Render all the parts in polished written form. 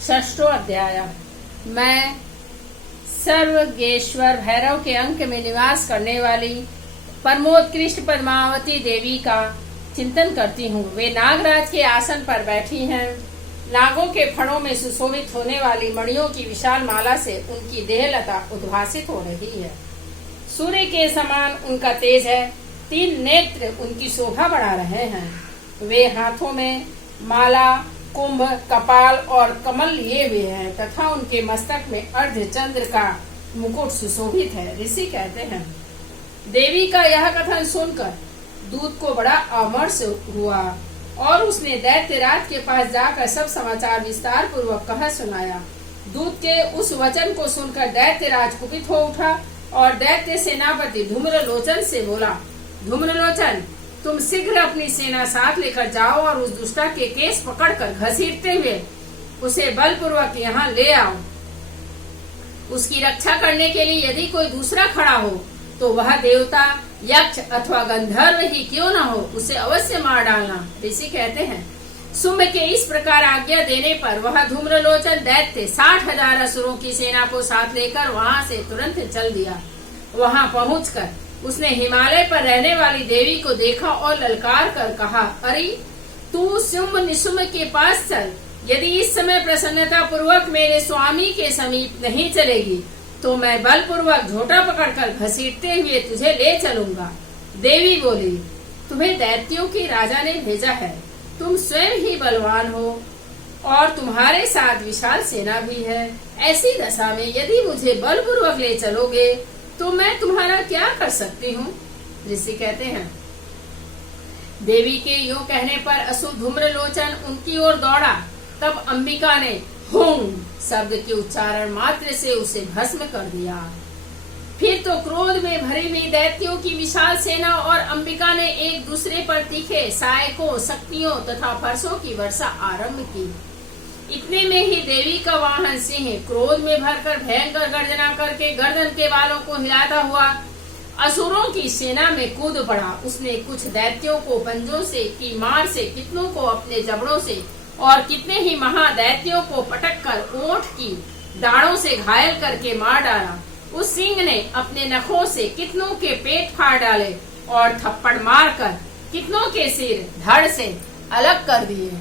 षष्ठो अध्याय। मैं सर्वज्ञेश्वर भैरव के अंक में निवास करने वाली परमोत्कृष्ट पद्मावती देवी का चिंतन करती हूँ। वे नागराज के आसन पर बैठी हैं। नागों के फणों में सुशोभित होने वाली मणियों की विशाल माला से उनकी देहलता उद्भासित हो रही है। सूर्य के समान उनका तेज है। 3 नेत्र उनकी शोभा बढ़ा रहे हैं। वे हाथों में माला, कुंभ, कपाल और कमल लिए हुए हैं तथा उनके मस्तक में अर्धचंद्र का मुकुट सुशोभित है। ऋषि कहते हैं, देवी का यह कथन सुनकर दूत को बड़ा अमर्ष हुआ और उसने दैत्यराज के पास जाकर सब समाचार विस्तार पूर्वक कह सुनाया। दूत के उस वचन को सुनकर दैत्यराज कुपित हो उठा और दैत्य सेनापति धूम्रलोचन से बोला, धूम्रलोचन, तुम शीघ्र अपनी सेना साथ लेकर जाओ और उस दुष्टा के केस पकड़कर घसीटते हुए उसे बलपूर्वक यहाँ ले आओ। उसकी रक्षा करने के लिए यदि कोई दूसरा खड़ा हो तो वह देवता, यक्ष अथवा गंधर्व ही क्यों न हो, उसे अवश्य मार डालना। ऋषि कहते हैं, शुंभ के इस प्रकार आज्ञा देने पर वह धूम्रलोचन दैत्य 60,000 असुरों की सेना को साथ लेकर वहाँ से तुरंत चल दिया। वहाँ पहुंचकर उसने हिमालय पर रहने वाली देवी को देखा और ललकार कर कहा, अरे तू शुंभ निशुंभ के पास चल। यदि इस समय प्रसन्नता पूर्वक मेरे स्वामी के समीप नहीं चलेगी तो मैं बलपूर्वक झोटा पकड़कर घसीटते हुए तुझे ले चलूंगा। देवी बोली, तुम्हें दैत्यों के राजा ने भेजा है। तुम स्वयं ही बलवान हो और तुम्हारे साथ विशाल सेना भी है। ऐसी दशा में यदि मुझे बलपूर्वक ले चलोगे तो मैं तुम्हारा क्या कर सकती हूँ। ऋषि कहते हैं, देवी के यूं कहने पर असुर धूम्रलोचन उनकी ओर दौड़ा। तब अंबिका ने हुं शब्द के उच्चारण मात्र से उसे भस्म कर दिया। फिर तो क्रोध में भरी हुई दैत्यों की विशाल सेना और अंबिका ने एक दूसरे पर तीखे सहायकों, शक्तियों तथा फरसों की वर्षा आरंभ की। इतने में ही देवी का वाहन सिंह क्रोध में भरकर भयंकर गर्जना करके गर्दन के बालों को हिलाता हुआ असुरों की सेना में कूद पड़ा। उसने कुछ दैत्यों को पंजों से की मार से, कितनों को अपने जबड़ों से और कितने ही महादैत्यों को पटक कर ऊंट की दाढ़ों से घायल करके मार डाला। उस सिंह ने अपने नखों से कितनों के पेट फाड़ डाले और थप्पड़ मारकर कितनों के सिर धड़ से अलग कर दिए।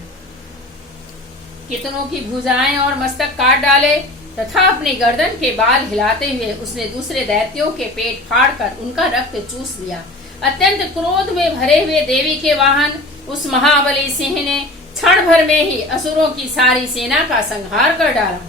कितनों की भुजाएं और मस्तक काट डाले तथा अपनी गर्दन के बाल हिलाते हुए उसने दूसरे दैत्यों के पेट फाड़कर उनका रक्त चूस लिया। अत्यंत क्रोध में भरे हुए देवी के वाहन उस महाबली सिंह ने क्षण भर में ही असुरों की सारी सेना का संहार कर डाला।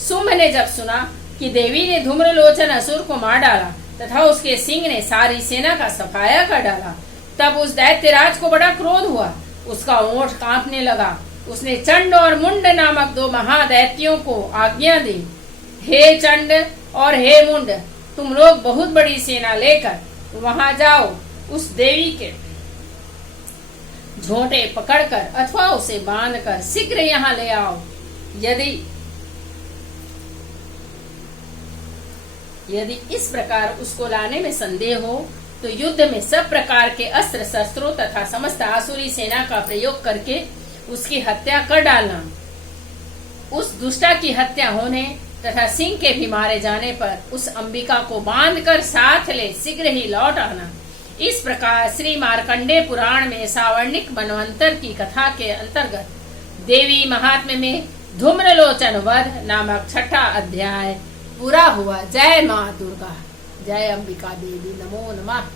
शुंभ ने जब सुना कि देवी ने धूम्रलोचन असुर को मार डाला तथा उसके सिंह ने सारी सेना का सफाया कर डाला, तब उस दैत्यराज को बड़ा क्रोध हुआ। उसका ओंठ कांपने लगा। उसने चंड और मुंड नामक 2 महादैत्यों को आज्ञा दी, हे चंड और हे मुंड, तुम लोग बहुत बड़ी सेना लेकर वहां जाओ। उस देवी के झोंटे पकड़कर अथवा उसे बांधकर शीघ्र यहाँ ले आओ। यदि इस प्रकार उसको लाने में संदेह हो तो युद्ध में सब प्रकार के अस्त्र शस्त्रों तथा समस्त आसुरी सेना का प्रयोग करके उसकी हत्या कर डालना। उस दुष्टा की हत्या होने तथा सिंह के भी मारे जाने पर उस अंबिका को बांधकर साथ ले शीघ्र ही लौट आना। इस प्रकार श्री मार्कंडेय पुराण में सावर्णिक मनवंतर की कथा के अंतर्गत देवी महात्म्य में धूम्रलोचन वध नामक 6ठा अध्याय पूरा हुआ। जय माँ दुर्गा, जय अंबिका देवी, नमो नमः।